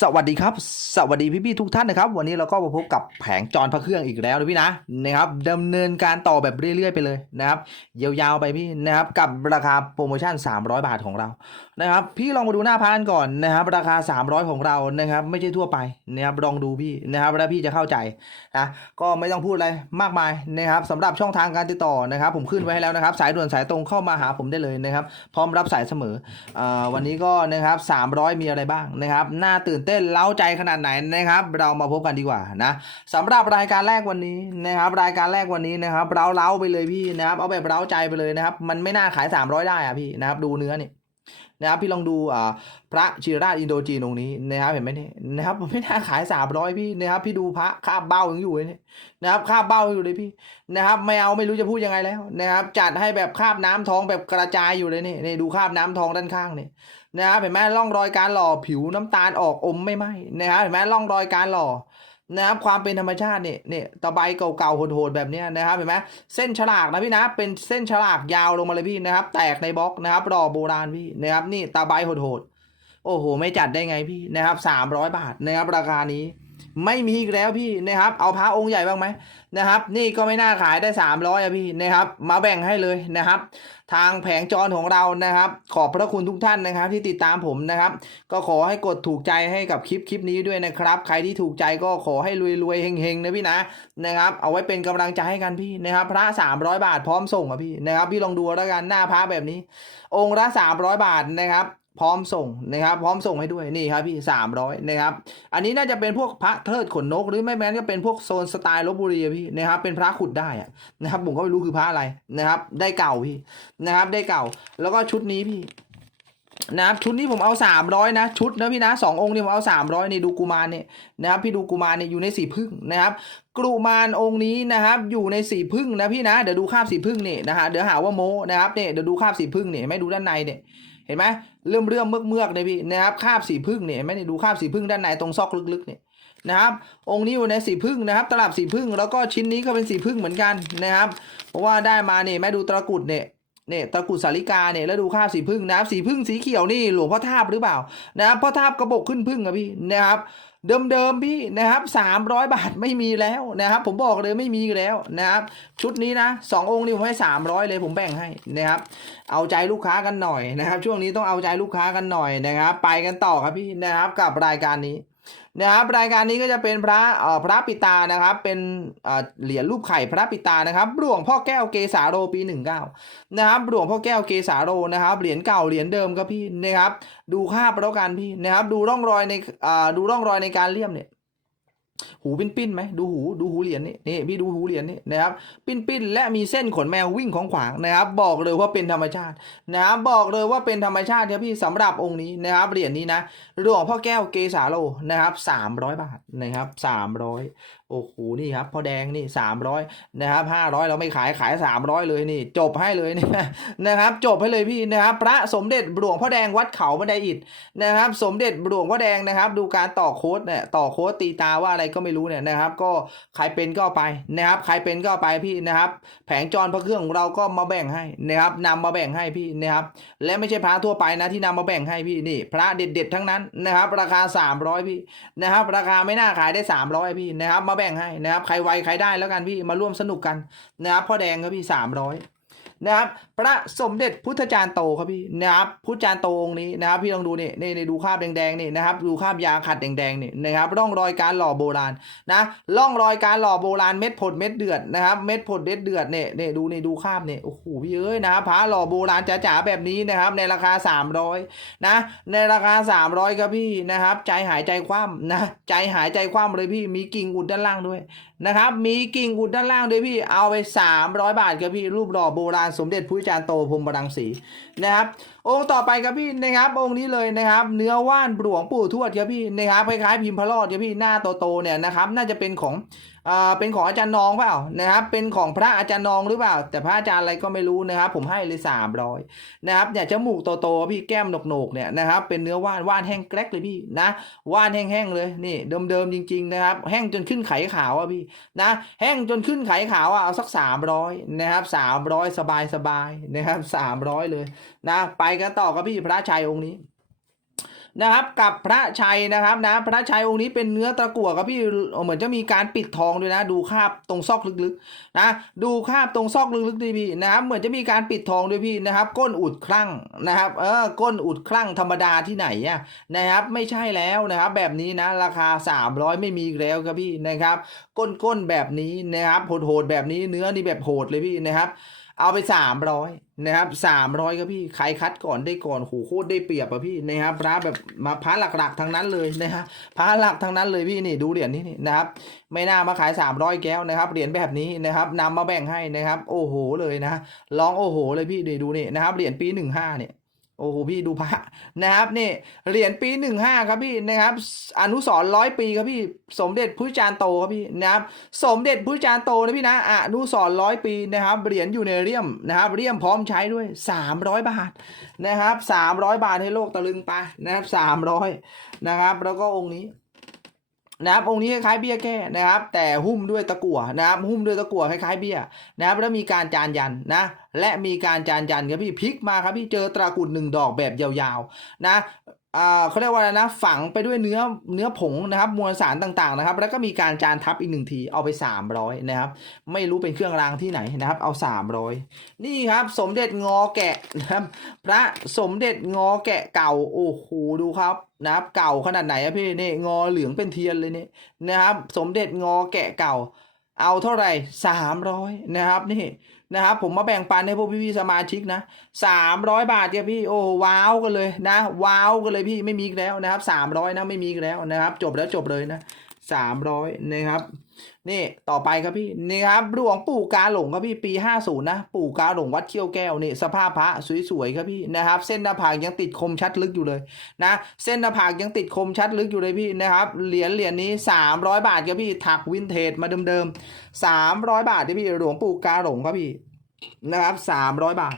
สวัสดีครับ สวัสดีพี่ๆทุกท่านนะครับ วันนี้เราก็มาพบกับแผงจรพระเครื่องอีกแล้วนะพี่นะนะครับดำเนินการต่อแบบเรื่อยๆไปเลยนะครับยาวๆไปพี่นะครับกับราคาโปรโมชั่น 300 บาทของเรานะครับ พี่ลองมาดูหน้าพานก่อนนะครับ ราคา 300 ของเรานะครับ ไม่ใช่ทั่วไปนะครับลองดูพี่นะครับแล้วพี่จะเข้าใจนะก็ไม่ต้องพูดอะไรมากมายนะครับสำหรับช่องทางการติดต่อนะครับ ผมขึ้นไว้ให้แล้วนะครับ สายด่วนสายตรงเข้ามาหาผมได้เลยนะครับ พร้อมรับสายเสมออวันนี้ก็นะครับ300 มีอะไรบ้างนะครับน่าตื่นเต้นเล้าใจขนาดไหนนะครับ เรามาพบกันดีกว่านะสำหรับรายการแรกวันนี้นะครับรายการแรกวันนี้นะครับเราเล้าไปเลยพี่นะครับเอาแบบเล้าใจไปเลยนะครับ มันไม่น่าขาย 300 ได้อะพี่นะครับดูเนื้อนี่นะครับพี่ลองดูอ่าพระชิราชอินโดจีนตรงนี้นะครับเห็นไหมเนี่ยนะครับไม่น่าขาย300พี่นะครับพี่ดูพระคาบเบ้ายังอยู่เลยเนี่ยนะครับคาบเบ้าอยู่เลยพี่นะครับไม่เอาไม่รู้จะพูดยังไงแล้วนะครับจัดให้แบบคาบน้ำทองแบบกระจายอยู่เลยนี่นี่ดูคาบน้ำทองด้านข้างเนี่ย นะครับเห็นไหมร่องรอยการหล่อผิวน้ำตาลออกอมไม่ไหมนะครับเห็นไหมร่องรอยการหล่อนะครับความเป็นธรรมชาติเนี่ยเนี่ยตะไบเก่าๆโหดๆแบบนี้นะครับเห็นไหมเส้นฉลากนะพี่นะเป็นเส้นฉลากยาวลงมาเลยพี่นะครับ แตกในบล็อกนะครับรอโบราณพี่นะครับนี่ตะไบโหดๆโอ้โห ไม่จัดได้ไงพี่นะครับสามร้อยบาทนะครับราคานี้ ไม่มีอีกแล้วพี่นะครับเอาพระองค์ใหญ่บ้างไหมนะครับ นี่ก็ไม่น่าขายได้สามร้อยอะพี่นะครับ มาแบ่งให้เลยนะครับ ทางแผงจรของเรานะครับ ขอบพระคุณทุกท่านนะครับ ที่ติดตามผมนะครับ ก็ขอให้กดถูกใจให้กับคลิปคลิปนี้ด้วยนะครับ ใครที่ถูกใจก็ขอให้รวยๆเฮงๆนะพี่นะนะครับ เอาไว้เป็นกำลังใจให้กันพี่นะครับ พระ 300 บาทพร้อมส่งอะพี่นะครับ พี่ลองดูแล้วกันหน้าพระแบบนี้ องค์ละ300 บาทนะครับ พร้อมส่งนะครับ พร้อมส่งให้ด้วยนี่ครับพี่300นะครับ อันนี้น่าจะเป็นพวกพระเทิดขนนก หรือไม่แม้นก็เป็นพวกโซนสไตล์ลบบุรีพี่นะครับ เป็นพระขุดได้อะนะครับผมก็ไม่รู้คือพระอะไรนะครับ ได้เก่าพี่นะครับ ได้เก่า แล้วก็ชุดนี้พี่นะครับชุดนี้ผมเอาสามร้อยนะชุดนะพี่นะสององค์นี่ผมเอาสามร้อยนี่ดูกุมารเนี่ยนะครับพี่ดูกุมารเนี่ยอยู่ในสีพึ่งนะครับกุมารองค์นี้นะครับอยู่ในสีพึ่งนะพี่นะเดี๋ยวดูคาบสีพึ่งนี่นะฮะเดี๋ยวหาว่าโมนะครับเนี่ยเดี๋ยวดูคาบสีพึ่งเนี่ยไม่ดูด้านในเนี่ยเห็นไหม เรื่อมเรื่อมเมือกเมือกเนี่ยพี่นะครับคาบสีพึ่งเนี่ยเห็นไหม่ได้ดูคาบสีพึ่งด้านในตรงซอกลึกๆเนี่ยนะครับองค์นี้อยู่ในสีพึ่งนะครับ ตลับสีพึ่งแล้วก็ชิ้นนี้ก็เป็นสีพึ่งเหมือนกันนะครับ เพราะว่าได้มาเนี่ยแม่ดูตะกุดเนี่ยเนี่ยตะกุดสาริกาเนี่ยแล้วดูคาบสีพึ่งนะครับสีพึ่งสีเขียวนี่หลวงพ่อทาบหรือเปล่านะครับพ่อทาบกระบอกขึ้นพึ่งอะพี่นะครับ เดิมๆพี่นะครับสามร้อยบาทไม่มีแล้วนะครับ ผมบอกเลยไม่มีอีกแล้วนะครับ ชุดนี้นะสององค์นี่ผมให้สามร้อยเลยผมแบ่งให้นะครับ เอาใจลูกค้ากันหน่อยนะครับ ช่วงนี้ต้องเอาใจลูกค้ากันหน่อยนะครับ ไปกันต่อครับพี่นะครับกับรายการนี้ นะครับรายการนี้ก็จะเป็นพระเอ่อพระปิตานะครับ เป็นเอ่อเหรียญรูปไข่พระปิตานะครับหลวงพ่อแก้วเกษาโรปีหนึ่งเก้านะครับหลวงพ่อแก้วเกษาโรนะครับเหรียญเก่าเหรียญเดิมครับพี่นะครับ ดูค่าบแล้วกันพี่นะครับ ดูร่องรอยในอ่าดูร่องรอยในการเลี่ยมเนี่ย หูปิ้นปิ้นไหมดูหูดูหูเหรียญนี่นี่พี่ดูหูเหรียญนี่นะครับปิ้นปิ้นและมีเส้นขนแมววิ่งของขวางนะครับ บอกเลยว่าเป็นธรรมชาตินะครับบอกเลยว่าเป็นธรรมชาติครับพี่สำหรับองค์นี้นะครับเหรียญนี้นะหลวงพ่อแก้วเกสาโลนะครับสามร้อยบาทนะครับสามร้อย โอ้โหนี่ครับพ่อแดงนี่สามร้อยนะครับห้าร้อยเราไม่ขายขายสามร้อยเลยนี่ จบให้เลยนี่นะครับ จบให้เลยพี่นะครับ พระสมเด็จหลวงพ่อแดงวัดเขาบันไดอิฐนะครับ สมเด็จหลวงพ่อแดงนะครับ ดูการต่อโค้ดเนี่ยต่อโค้ดตีตาว่าอะไรก็ไม่รู้เนี่ยนะครับ ก็ใครเป็นก็ไปนะครับ ใครเป็นก็ไปพี่นะครับ แผงจรพระเครื่องของเราก็มาแบ่งให้นะครับนำมาแบ่งให้พี่นะครับ และไม่ใช่พระทั่วไปนะที่นำมาแบ่งให้พี่นี่ พระเด็ดๆทั้งนั้นนะครับ ราคา 300 พี่นะครับ ราคาไม่น่าขายได้ 300 พี่นะครับมาแบ่งให้นะครับ ใครไวใครได้แล้วกันพี่มาร่วมสนุกกันนะครับพ่อแดงครับพี่สามร้อย นะครับพระสมเด็จพุทธจารย์โตครับพี่นะครับพุทธจารย์โตองค์นี้นะครับพี่ลองดูนี่นี่นี่ดูคราบแดงๆนี่นะครับดูคราบยาขัดแดงๆนี่นะครับร่องรอยการหล่อโบราณนะร่องรอยการหล่อโบราณเม็ดผดเม็ดเดือดนะครับเม็ดผดเม็ดเดือดเนี่ยเนี่ยดูนี่ดูคราบเนี่ยโอ้โหพี่เอ้ยนะครับพระหล่อโบราณจ๋าๆแบบนี้นะครับในราคา 300นะในราคา 300ครับพี่นะครับใจหายใจคว่ำนะใจหายใจคว่ำเลยพี่มีกิ่งอุดด้านล่างด้วย นะครับ มีกิ่งอุดด้านล่างด้วยพี่ เอาไป 300 บาทครับพี่ รูปหล่อโบราณสมเด็จพุทธจารย์โตพรหมรังสีนะครับ องค์ต่อไปครับพี่นะครับ องค์นี้เลยนะครับ เนื้อว่านหลวงปู่ทวดครับพี่นะครับ คล้ายๆพิมพ์พระรอดครับพี่ หน้าโตๆเนี่ยนะครับ น่าจะเป็นของ อ่าเป็นของอาจารย์นองเปล่านะครับเป็นของพระอาจารย์นองหรือเปล่า แต่พระอาจารย์อะไรก็ไม่รู้นะครับ ผมให้เลย300นะครับเนี่ยจมูกโตๆพี่แก้มหนกๆเนี่ยนะครับเป็นเนื้อว่านว่านแห้งแกรกเลยพี่นะว่านแห้งๆเลยนี่เดิมๆจริง ๆนะครับ แห้งจนขึ้นไขขาวอะพี่นะแห้งจนขึ้นไขขาวอะเอาสักสามร้อยนะครับสามร้อยสบายสบายๆนะครับสามร้อยเลยนะไปกันต่อกับพี่พระชัยองค์นี้ นะครับกับพระชัยนะครับนะพระชัยองค์นี้เป็นเนื้อตะกั่วครับพี่เหมือนจะมีการปิดทองด้วยนะ ดูคาบตรงซอกลึกๆนะดูคาบตรงซอกลึกๆดีพี่นะครับเหมือนจะมีการปิดทองด้วยพี่นะครับ ก้นอุดคลั่งนะครับเออก้นอุดคลั่งธรรมดาที่ไหนอะนะครับไม่ใช่แล้วนะครับแบบนี้นะราคา 300 ไม่มีแล้วครับพี่นะครับ ก้นๆแบบนี้นะครับโหดๆแบบนี้เนื้อนี่แบบโหดเลยพี่นะครับ เอาไปสามร้อยนะครับสามร้อยครับพี่ใครคัดก่อนได้ก่อนโหโคตรได้เปรียบอะพี่นะครับพระแบบมาพระหลักๆทั้งนั้นเลยนะฮะพระหลักทั้งนั้นเลยพี่นี่ดูเหรียญนี่นะครับไม่น่ามาขายสามร้อยแก้วนะครับเหรียญแบบนี้นะครับนำมาแบ่งให้นะครับ โอ้โหเลยนะร้องโอ้โหเลยพี่นี่ดูนี่นะครับเหรียญปีหนึ่งห้าเนี่ย โอ้โหพี่ดูพระนะครับนี่เหรียญปี 15 ครับพี่นะครับ อนุสรร้อยปีครับพี่สมเด็จพุทธจารย์โตครับพี่นะครับสมเด็จพุทธจารย์โตนะพี่นะอนุสรร้อยปีนะครับเหรียญอยู่ในเลี่ยมนะครับเลี่ยมพร้อมใช้ด้วย 300 บาทนะครับ 300 บาทให้โลกตะลึงไปนะครับ300นะครับแล้วก็องค์นี้ นะครับองค์นี้คล้ายเบี้ยแก้นะครับ แต่หุ้มด้วยตะกั่วนะครับหุ้มด้วยตะกั่วคล้ายๆเบี้ยนะครับแล้วมีการจานยันนะและมีการจานยันครับพี่พลิกมาครับพี่เจอตรากุดหนึ่งดอกแบบยาวๆนะ อ่าเขาเรียกว่าอะไรนะ ฝังไปด้วยเนื้อเนื้อผงนะครับมวลสารต่างๆนะครับ แล้วก็มีการจานทับอีกหนึ่งทีเอาไป 300 นะครับ ไม่รู้เป็นเครื่องรางที่ไหนนะครับ เอา 300 นี่ครับ สมเด็จงอแกะนะครับ พระสมเด็จงอแกะเก่าโอ้โหดูครับนะครับ เก่าขนาดไหนอะพี่นี่งอเหลืองเป็นเทียนเลยนี่นะครับ สมเด็จงอแกะเก่า เอาเท่าไหร่300นะครับนี่นะครับผมมาแบ่งปันให้พวกพี่ๆสมาชิกนะสามร้อยบาทเนี่ยพี่โอ้ว้าวกันเลยนะ ว้าวกันเลยพี่ไม่มีแล้วนะครับสามร้อยนะไม่มีแล้วนะครับ จบแล้วจบเลยนะสามร้อยนะครับ นี่ต่อไปครับพี่นี่ครับหลวงปู่กาหลงครับพี่ปีห้าศูนย์นะปู่กาหลงวัดเขี้ยวแก้วนี่สภาพพระสวยๆครับพี่นะครับ เส้นหน้าผากยังติดคมชัดลึกอยู่เลยนะเส้นหน้าผากยังติดคมชัดลึกอยู่เลยพี่นะครับเหรียญเหรียญนี้สามร้อยบาทครับพี่ถักวินเทจมาเดิมๆสามร้อยบาทที่พี่หลวงปู่กาหลงครับพี่นะครับสามร้อยบาท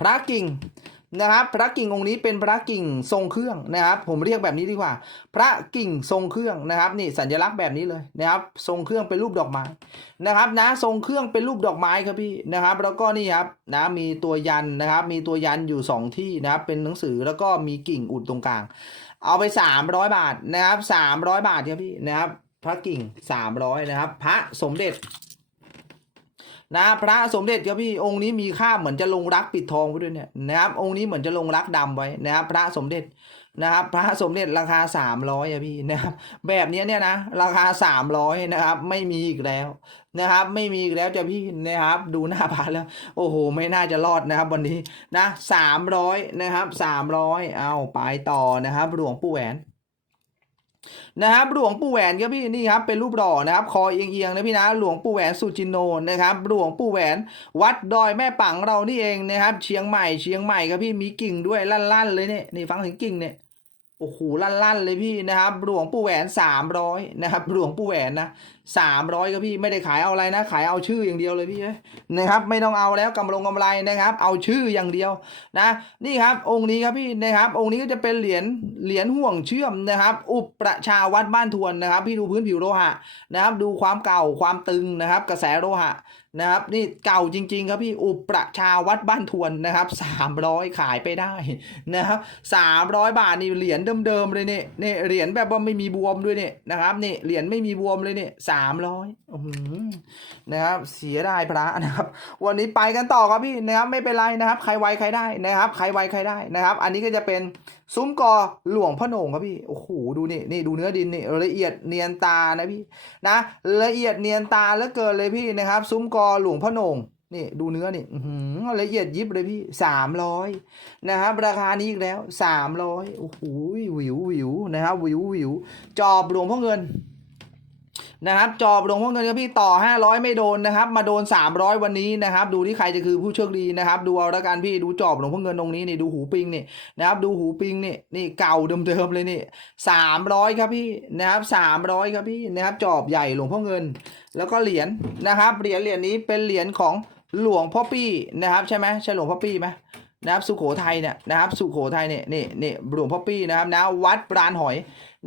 พระกิ่ง นะครับ พระกิ่งองค์นี้เป็นพระกิ่งทรงเครื่องนะครับ ผมเรียกแบบนี้ดีกว่า พระกิ่งทรงเครื่องนะครับนี่สัญลักษณ์แบบนี้เลยนะครับทรงเครื่องเป็นรูปดอกไม้นะครับนะทรงเครื่องเป็นรูปดอกไม้ครับพี่นะครับ แล้วก็นี่ครับนะมีตัวยันนะครับ มีตัวยันอยู่สองที่นะครับเป็นหนังสือแล้วก็มีกิ่งอุดตรงกลาง เอาไปสามร้อยบาทนะครับสามร้อยบาทครับพี่นะครับพระกิ่งสามร้อยนะครับ พระสมเด็จ นะพระสมเด็จครับพี่องค์นี้มีค่าเหมือนจะลงรักปิดทองไว้ด้วยเนี่ยนะครับองค์นี้เหมือนจะลงรักดำไว้นะครับพระสมเด็จนะครับพระสมเด็จราคาสามร้อยอะพี่นะครับแบบเนี้ยเนี่ยนะราคาสามร้อยนะครับไม่มีอีกแล้วนะครับ ไม่มีอีกแล้วจะพี่นะครับดูหน้าพระแล้ว โอ้โห ไม่น่าจะรอดนะครับวันนี้นะสามร้อยนะครับสามร้อยเอาไปต่อนะครับหลวงปู่แหวน นะครับหลวงปู่แหวนครับพี่นี่ครับเป็นรูปหล่อนะครับคอเอียงๆนะพี่นะหลวงปู่แหวนสุจินโนนะครับหลวงปู่แหวนวัดดอยแม่ปังเรานี่เองนะครับ เชียงใหม่เชียงใหม่ครับพี่มีกิ่งด้วยลั่นๆเลยเนี่ยนี่ฟังเสียงกิ่งเนี่ยโอ้โหลั่นๆเลยพี่นะครับหลวงปู่แหวนสามร้อยนะครับหลวงปู่แหวนนะ สามร้อยครับพี่ไม่ได้ขายเอาอะไรนะ ขายเอาชื่ออย่างเดียวเลยพี่นะครับไม่ต้องเอาแล้วกำลงกำไรนะครับ เอาชื่ออย่างเดียวนะนี่ครับองค์นี้ครับพี่นะครับ องค์นี้ก็จะเป็นเหรียญเหรียญห่วงเชื่อมนะครับ อุปประชาวัดบ้านทวนนะครับ พี่ดูพื้นผิวโลหะนะครับ ดูความเก่าความตึงนะครับ กระแสโลหะนะครับนี่เก่าจริง ๆ ครับพี่อุปประชาวัดบ้านทวนนะครับสามร้อยขายไปได้นะครับสามร้อยบาทนี่เหรียญเดิมๆเลยเนี่ยนี่เหรียญแบบว่าไม่มีบวมด้วยเนี่ยนะครับนี่เหรียญไม่มีบวมเลยเนี่ยสาามร้อยนะครับ เสียดายพระนะครับ วันนี้ไปกันต่อครับพี่นะครับไม่เป็นไรนะครับ ใครไวใครได้นะครับ ใครไวใครได้นะครับ อันนี้ก็จะเป็นซุ้มกอหลวงพ่อโหน่งครับพี่โอ้โหดูนี่นี่ดูเนื้อดินนี่ละเอียดเนียนตานะพี่นะละเอียดเนียนตาเหลือเกินเลยพี่นะครับ ซุ้มกอหลวงพ่อโหน่งนี่ดูเนื้อนี่หือละเอียดยิบเลยพี่สามร้อยนะครับราคานี้อีกแล้วสามร้อยโอ้โหวิววิวนะครับวิววิวจอบหลวงพ่อเงิน นะครับจอบลงพ่อเงินครับพี่ต่อ 500 ไม่โดนนะครับ มาโดน 300 วันนี้นะครับ ดูที่ใครจะคือผู้โชคดีนะครับ ดูเอาละกันพี่ดูจอบลงพ่อเงินตรงนี้นี่ดูหูปิงนี่นะครับ ดูหูปิงนี่นี่เก่าเดิมๆเลยนี่300 ครับพี่นะครับ300 ครับพี่นะครับจอบใหญ่หลวงพ่อเงิน แล้วก็เหรียญนะครับเหรียญเหรียญนี้เป็นเหรียญของหลวงพ่อปี้นะครับใช่ไหมใช่หลวงพ่อปี้ไหม นะครับสุโขทัยเนี่ยนะครับสุโขทัยเนี่ยนี่นี่หลวงพ่อปี้นะครับนะวัดปราณหอย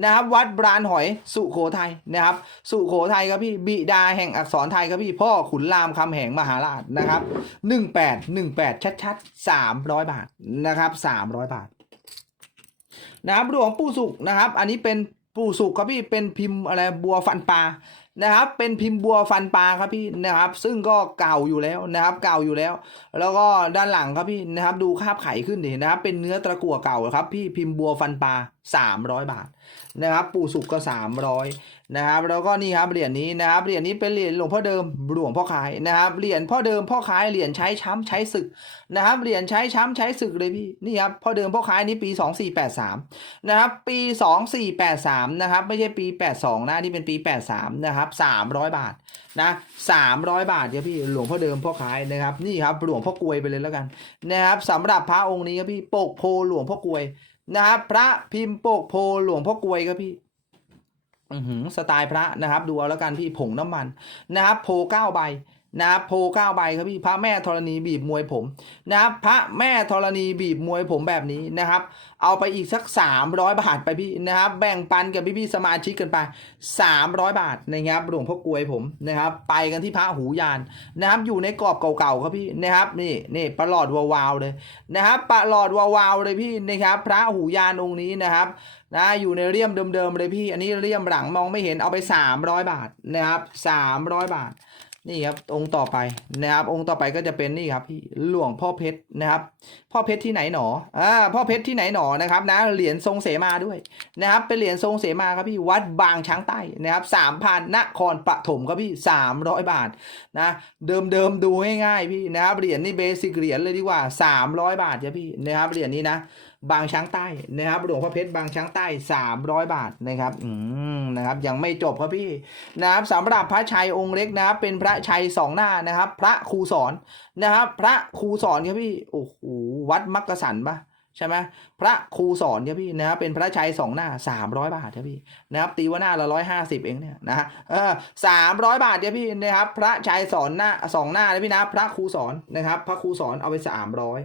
นะครับวัดบรานหอยสุโขทัยนะครับ สุโขทัยครับพี่บิดาแห่งอักษรไทยครับพี่พ่อขุนรามคำแหงมหาราชนะครับหนึ่งแปดหนึ่งแปดชัดๆสามร้อยบาทนะครับสามร้อยบาทนะครับหลวงปู่สุขนะครับ อันนี้เป็นปู่สุขครับพี่เป็นพิมพ์อะไรบัวฟันปลา นะครับ เป็นพิมพ์บัวฟันปลาครับพี่นะครับ ซึ่งก็เก่าอยู่แล้วนะครับ เก่าอยู่แล้ว แล้วก็ด้านหลังครับพี่นะครับ ดูคาบไขขึ้นดินะครับ เป็นเนื้อตะกั่วเก่าครับ พี่พิมพ์บัวฟันปลา300 บาทนะครับปู่สุขก็ 300นะครับแล้วก็นี่ครับเหรียญนี้นะครับเหรียญนี้เป็นเหรียญหลวงพ่อเดิมหลวงพ่อขายนะครับเหรียญพ่อเดิมพ่อขายเหรียญใช้ช้ำใช้ศึกนะครับเหรียญใช้ช้ำใช้ศึกเลยพี่นี่ครับพ่อเดิมพ่อขายนี้ปี 2483นะครับปี 2483นะครับไม่ใช่ปี 82นะนี่เป็นปี 83นะครับ300 บาทนะ300 บาทครับพี่หลวงพ่อเดิมพ่อขายนะครับนี่ครับหลวงพ่อกลวยไปเลยแล้วกันนะครับสำหรับพระองค์นี้ครับพี่ปกโพหลวงพ่อกลวยนะครับพระพิมพ์ปกโพหลวงพ่อกลวยครับพี่อือหือสไตล์พระนะครับ ดูเอาแล้วกันพี่ผงน้ำมันนะครับโพเก้าใบ นะครับโพเก้าใบครับพี่พระแม่ธรณีบีบมวยผมนะครับพระแม่ธรณีบีบมวยผมแบบนี้นะครับ เอาไปอีกสัก 300 บาทไปพี่นะครับ แบ่งปันกับพี่ๆสมาชิกกันไป 300 บาทนะครับหลวงพ่อกลวยผมนะครับ ไปกันที่พระหูยานนะครับ อยู่ในกรอบเก่าๆครับพี่นะครับนี่นี่ประหลอดวาวๆเลยนะครับประหลอดวาวๆเลยพี่นะครับ พระหูยานองค์นี้นะครับนะอยู่ในเลี่ยมเดิมๆเลยพี่ อันนี้เลี่ยมหลังมองไม่เห็นเอาไป 300 บาทนะครับ300 บาท นี่ครับองค์ต่อไปนะครับองค์ต่อไปก็จะเป็นนี่ครับพี่หลวงพ่อเพชรนะครับ พ่อเพชรที่ไหนหนออ่าพ่อเพชรที่ไหนหนอนะครับนะเหรียญทรงเสมาด้วยนะครับเป็นเหรียญทรงเสมาครับพี่วัดบางช้างใต้นะครับสามพันนครปฐมครับพี่สามร้อยบาทนะเดิมเดิมดูง่ายๆพี่นะครับเหรียญนี่เบสิกเหรียญเลยดีกว่าสามร้อยบาทจ้ะพี่นะครับเหรียญนี้นะ บางช้างใต้นะครับหลวงพ่อเพชรบางช้างใต้ 300 บาทนะครับ อืมนะครับ ยังไม่จบครับพี่นะครับสำหรับพระชัยองค์เล็กนะครับ เป็นพระชัยสองหน้านะครับ พระครูสอนนะครับ พระครูสอนครับพี่โอ้โหวัดมักกะสันปะใช่ไหมพระครูสอนครับพี่นะครับเป็นพระชัยสองหน้า300บาทครับพี่นะครับตีว่าหน้าละร้อยห้าสิบเองเนี่ยนะฮะเออสามร้อยบาทครับพี่นะครับ พระชัยสอนหน้าสองหน้านะพี่นะ พระครูสอนนะครับ พระครูสอนเอาไปสามร้อย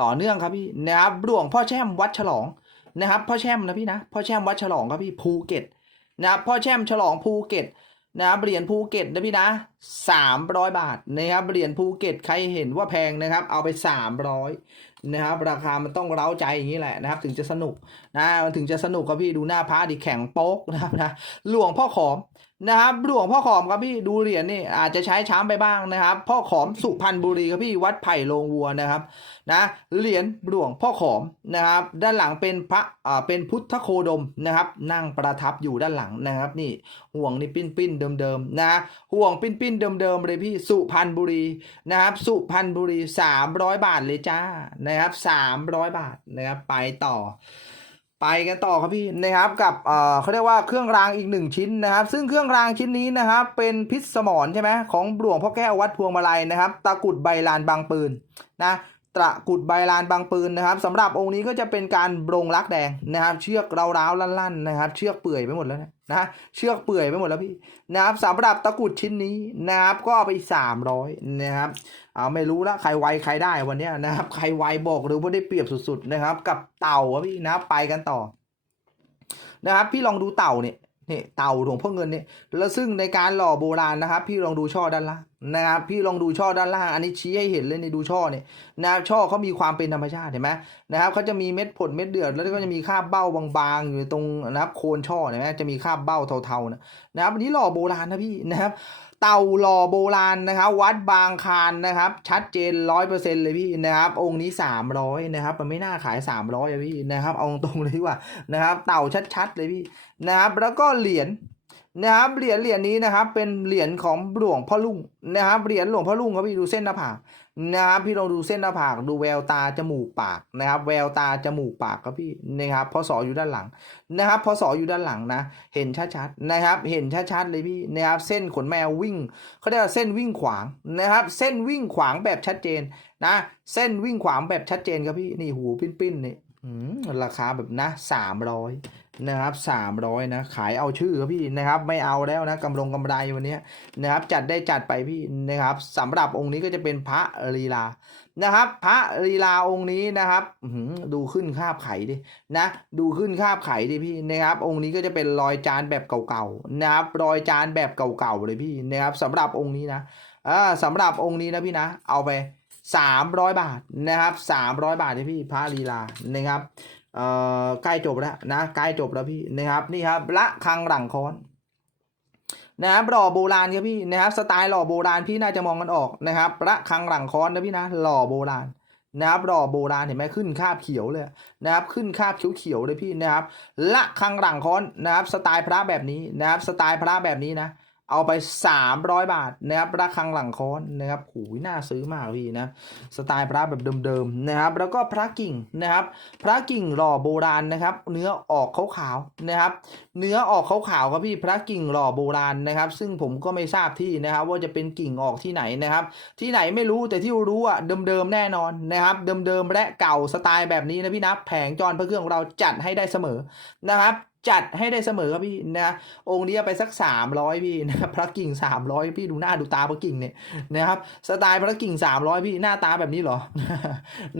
ต่อเนื่องครับพี่นะครับหลวงพ่อแช่มวัดฉลองนะครับพ่อแช่มนะพี่นะพ่อแช่มวัดฉลองครับพี่ภูเก็ตนะครับพ่อแช่มฉลองภูเก็ตนะครับเหรียญภูเก็ตนะพี่นะสามร้อยบาทนะครับเหรียญภูเก็ตใครเห็นว่าแพงนะครับ เอาไปสามร้อยนะครับราคามันต้องเร้าใจอย่างนี้แหละนะครับ ถึงจะสนุกนะมันถึงจะสนุกครับพี่ดูหน้าพระดิแข็งโป๊กนะครับนะหลวงพ่อขอม นะครับหลวงพ่อขอมครับพี่ดูเหรียญนี่อาจจะใช้ช้ำไปบ้างนะครับ พ่อขอมสุพรรณบุรีครับพี่วัดไผ่โรงวัวนะครับนะเหรียญหลวงพ่อขอมนะครับ ด้านหลังเป็นพระอ่าเป็นพุทธโคดมนะครับ นั่งประทับอยู่ด้านหลังนะครับ นี่ห่วงนี่ปิ้นปิ้นๆเดิมๆนะห่วงปิ้นปิ้นๆเดิมๆเลยพี่สุพรรณบุรีนะครับ สุพรรณบุรี300บาทเลยจ้านะครับ300บาทนะครับไปต่อ ไปกันต่อครับพี่นะครับกับเอ่อเขาเรียกว่าเครื่องรางอีกหนึ่งชิ้นนะครับ ซึ่งเครื่องรางชิ้นนี้นะครับ เป็นพิษสมรใช่ไหมของหลวงพ่อแก้ววัดพวงมาลัยนะครับ ตะกุดใบลานบางปืนนะ ตะกุดใบลานบางปืนนะครับสำหรับองค์นี้ก็จะเป็นการบรงรักแดงนะครับ เชือกร้าวๆลั่นๆนะครับ เชือกเปื่อยไปหมดแล้วนะนะเชือกเปื่อยไปหมดแล้วพี่นะครับสำหรับตะกุดชิ้นนี้นะครับก็เอาไปสามร้อยนะครับเอาไม่รู้ละใครไวใครได้วันเนี้ยนะครับใครไวบอกเลยว่าได้เปรียบสุดๆนะครับ กับเต่าพี่นะไปกันต่อนะครับพี่ลองดูเต่าเนี่ย นี่เต่าหลวงพ่อเงินเนี่ยแล้วซึ่งในการหล่อโบราณนะครับ พี่ลองดูช่อด้านล่างนะครับ พี่ลองดูช่อด้านล่างอันนี้ชี้ให้เห็นเลยในดูช่อเนี่ยนะครับช่อเขามีความเป็นธรรมชาติเห็นไหมนะครับเขาจะมีเม็ดผลเม็ดเดือดแล้วก็จะมีคราบเบ้าบางๆ อยู่ตรงนะครับโคนช่อเห็นไหมจะมีคราบเบ้าเทาๆนะนะครับอันนี้หล่อโบราณนะพี่นะครับ เต่าหล่อโบราณนะครับ วัดบางคานนะครับ ชัดเจนร้อยเปอร์เซ็นเลยพี่นะครับ องค์นี้สามร้อยนะครับ มันไม่น่าขายสามร้อยอะพี่นะครับ เอาตรงๆเลยดีกว่านะครับ เต่าชัดๆเลยพี่นะครับ แล้วก็เหรียญนะครับเหรียญเหรียญนี้นะครับ เป็นเหรียญของหลวงพ่อลุงนะครับเหรียญหลวงพ่อลุงครับพี่ดูเส้นหน้าผาก นะครับพี่ลองดูเส้นหน้าผากดูแววตาจมูกปากนะครับ แววตาจมูกปากครับพี่นะครับพศออยู่ด้านหลังนะครับพศออยู่ด้านหลังนะ เห็นชัดๆนะครับ เห็นชัดๆเลยพี่นะครับ เส้นขนแมววิ่งเขาเรียกว่าเส้นวิ่งขวางนะครับ เส้นวิ่งขวางแบบชัดเจนนะ เส้นวิ่งขวางแบบชัดเจนครับพี่นี่หูปิ้นๆนี่ราคาแบบนะสามร้อย นะครับสามร้อยนะ ขายเอาชื่อครับพี่นะครับ ไม่เอาแล้วนะกำลงกำไรวันนี้นะครับ จัดได้จัดไปพี่นะครับสำหรับองค์นี้ก็จะเป็นพระลีลานะครับ พระลีลาองค์นี้นะครับดูขึ้นคาบไข่ดินะ ดูขึ้นคาบไข่ดิพี่นะครับ องค์นี้ก็จะเป็นรอยจานแบบเก่าๆนะครับ รอยจานแบบเก่าๆเลยพี่นะครับสำหรับองค์นี้นะอ่าสำหรับองค์นี้นะพี่นะ เอาไป300บาทนะครับ300บาทที่พี่พระลีลานะครับ เอ่อใกล้จบแล้วนะใกล้จบแล้วพี่นะครับนี่ครับละคังหลังค้อนนะครับหล่อโบราณครับพี่นะครับสไตล์หล่อโบราณพี่น่าจะมองกันออกนะครับละคังหลังค้อนนะพี่นะหล่อโบราณนะครับหล่อโบราณเห็นไหมขึ้นคาบเขียวเลยนะครับขึ้นคาบเขียวๆเลยพี่นะครับละคังหลังค้อนนะครับสไตล์พระแบบนี้นะครับสไตล์พระแบบนี้นะ เอาไป 300 บาทนะครับระฆังหลังค้อนนะครับหูยน่าซื้อมากพี่นะสไตล์พระแบบเดิมๆนะครับ แล้วก็พระกิ่งนะครับ พระกิ่งหล่อโบราณนะครับ เนื้อออกขาวๆนะครับ เนื้อออกขาวๆครับพี่พระกิ่งหล่อโบราณนะครับ ซึ่งผมก็ไม่ทราบที่นะครับ ว่าจะเป็นกิ่งออกที่ไหนนะครับ ที่ไหนไม่รู้แต่ที่รู้อะเดิมๆแน่นอนนะครับ เดิมๆและเก่าสไตล์แบบนี้นะพี่นะแผงจรพระเครื่องของเราจัดให้ได้เสมอนะครับ จัดให้ได้เสมอครับพี่นะองค์นี้ไปสัก 300 พี่นะครับพระกิ่ง 300 พี่ดูหน้าดูตาพระกิ่งเนี่ยนะครับสไตล์พระกิ่ง 300 พี่หน้าตาแบบนี้เหรอ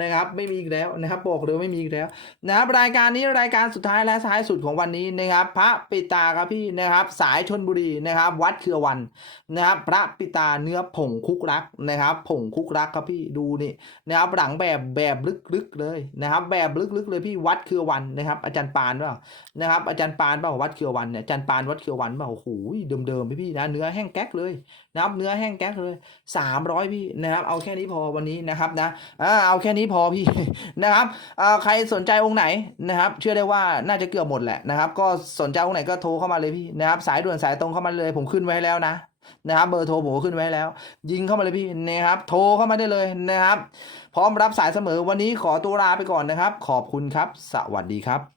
นะครับไม่มีอีกแล้วนะครับบอกเลยไม่มีอีกแล้วนะครับรายการนี้รายการสุดท้ายและท้ายสุดของวันนี้นะครับพระปิตาครับพี่นะครับสายชนบุรีนะครับ วัดเครือวันนะครับพระปิตาเนื้อผงคุกรักนะครับผงคุกรักครับพี่ดูนี่นะครับหลังแบบแบบลึกๆเลยนะครับแบบลึกๆเลยพี่วัดเครือวันนะครับอาจารย์ปานเปล่านะครับอาจารย์ปานป่าวัดเคียววันเนี่ยอาจารย์ปานวัดเคียววันป่าโอ้โหเดิมๆพี่พี่นะเนื้อแห้งแก๊กเลยนะครับเนื้อแห้งแก๊กเลยสามร้อยพี่นะครับเอาแค่นี้พอวันนี้นะครับนะเอาแค่นี้พอพี่นะครับอ่าใครสนใจองค์ไหนนะครับ เชื่อได้ว่าน่าจะเกือบหมดแหละนะครับ ก็สนใจองค์ไหนก็โทรเข้ามาเลยพี่นะครับ สายด่วนสายตรงเข้ามาเลยผมขึ้นไว้แล้วนะนะครับเบอร์โทรผมก็ขึ้นไว้แล้ว ยิงเข้ามาเลยพี่นะครับ โทรเข้ามาได้เลยนะครับ พร้อมรับสายเสมอวันนี้ขอตัวลาไปก่อนนะครับ ขอบคุณครับ สวัสดีครับ